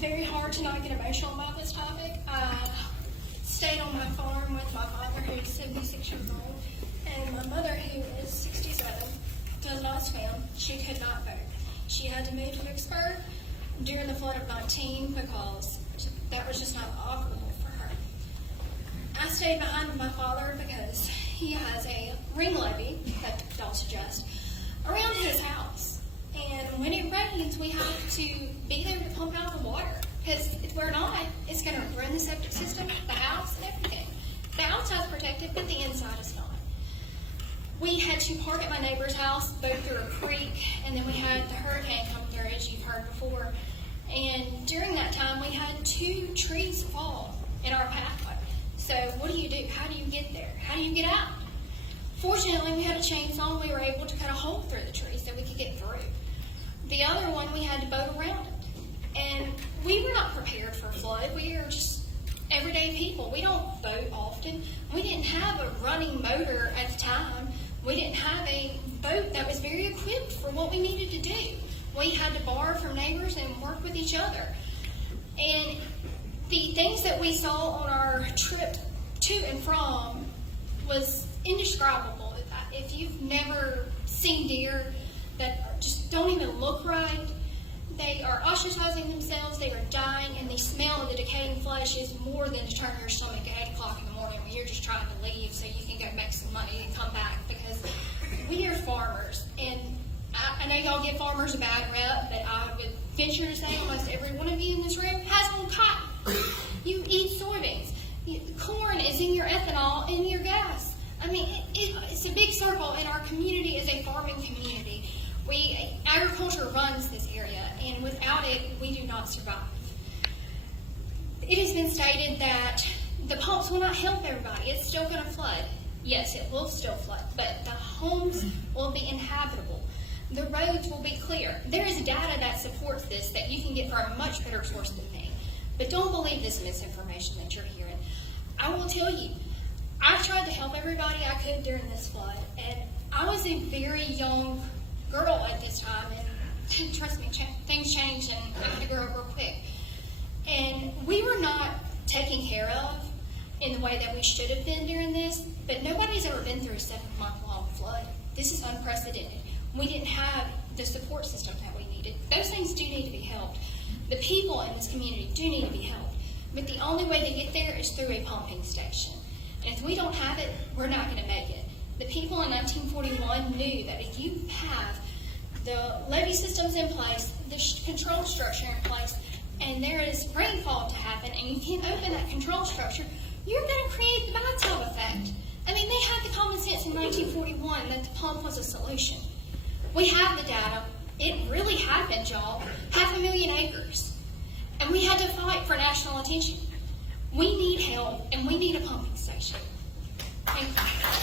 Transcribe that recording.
very hard to not get emotional about this topic. I stayed on my farm with my father, who's 76 years old, and my mother, who is 67, does not swim. She could not vote. She had to move to Vicksburg during the flood of 19 because that was just not operable for her. I stayed behind with my father because he has a ring levee, that I'll suggest, around his house. And when it rains, we have to be there to pump out the water. Because if we're not, it's going to ruin the septic system, the house, and everything. The outside's protected, but the inside is not. We had to park at my neighbor's house, both through a creek, and then we had the hurricane come through, as you've heard before. And during that time, we had 2 trees fall in our pathway. So what do? How do you get there? How do you get out? Fortunately, we had a chainsaw and we were able to cut a hole through the tree so we could get through. The other one, we had to boat around it. And we were not prepared for a flood. We are just everyday people. We don't boat often. We didn't have a running motor at the time. We didn't have a boat that was very equipped for what we needed to do. We had to borrow from neighbors and work with each other. And the things that we saw on our trip to and from was indescribable. If you've never seen deer that just don't even look right, they are ostracizing themselves, they are dying, and the smell of the decaying flesh is more than to turn your stomach at 8 o'clock in the morning when you're just trying to leave so you can go make some money and come back, because we are farmers. And I know y'all give farmers a bad rep, but I would venture to say almost every one of you in this room has on cotton. You eat soybeans. Corn is in your ethanol and your gas. I mean, it's a big circle, and our community is a farming community. Agriculture runs this area, and without it, we do not survive. It has been stated that the pumps will not help everybody. It's still going to flood. Yes, it will still flood, but the homes will be inhabitable. The roads will be clear. There is data that supports this that you can get from a much better source than me. But don't believe this misinformation that you're hearing. I will tell you, I tried to help everybody I could during this flood, and I was a very young girl at this time, and trust me, things changed, and I had to grow up real quick. And we were not taken care of in the way that we should have been during this, but nobody's ever been through a 7-month-long flood. This is unprecedented. We didn't have the support system that we needed. Those things do need to be helped. The people in this community do need to be helped, but the only way to get there is through a pumping station. And if we don't have it, we're not going to make it. The people in 1941 knew that if you have the levee systems in place, the control structure in place, and there is rainfall to happen, and you can't open that control structure, you're going to create the bathtub effect. I mean, they had the common sense in 1941 that the pump was a solution. We have the data. It really happened, y'all. 500,000 acres. And we had to fight for national attention. We need help, and we need a pumping station. Thank you.